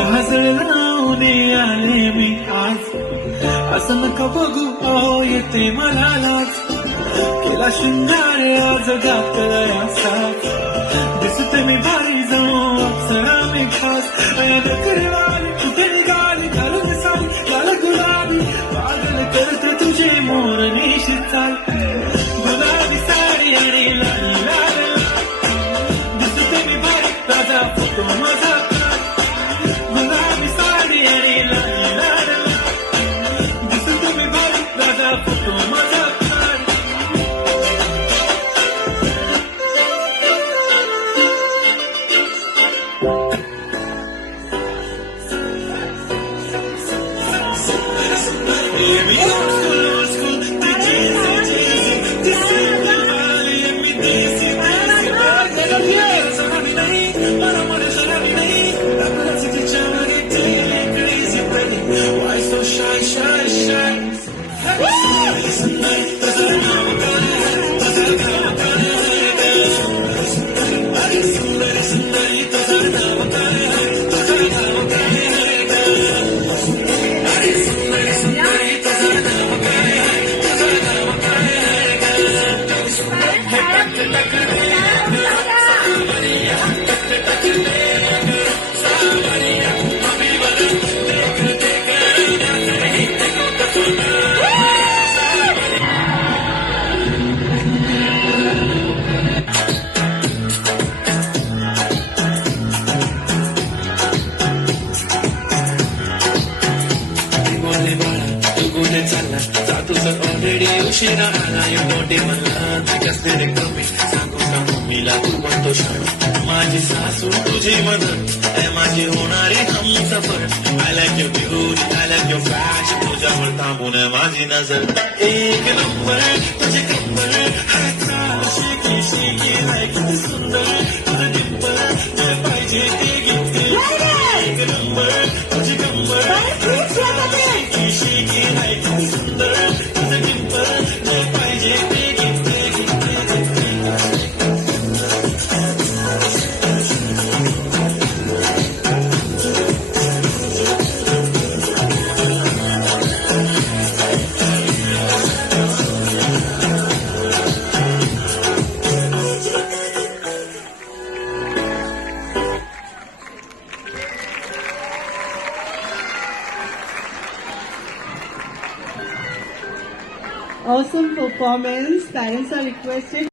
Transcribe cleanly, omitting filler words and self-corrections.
काजळ लावून आले मी आज, असं नका बघू अहो येते मला लाज. केला शृंगार आज घातलाय असा, दिसते मी भारी जाऊ अप्सरा मी खास. करवाली कुठे निघाली घालून साल लाल गुलाबी, पागल करत तुझे मोर निशित चाल. गुलाबी साडी आणि लाल लाल दिसते मी भारी ताजा फोटो माझा. गुलाबी साडी आणि लाल लाल दिसते मी भारी ताजा फोटो माझा. ऑलरेडी उशिरा आला यो मोठे म्हणला कसले रे कमी. सांगू का मम्मीला तू म्हणतो शाळा, माझी सासू तुझी मदत आहे माझी होणारी Humsafar. I like your beauty I like your fashion, तुझ्यावर थांबून माझी नजर. एक नंबर तुझे कंबर शेकी शेकी हाय किती सुंदर तुझं डिंपल पाहिजे ते घेते. एक नंबर तुझी कंबर शेकी शेकी हाय किती सुंदर तुझं डिंपल पाहिजे ते घेते. Awesome performance. Parents are requested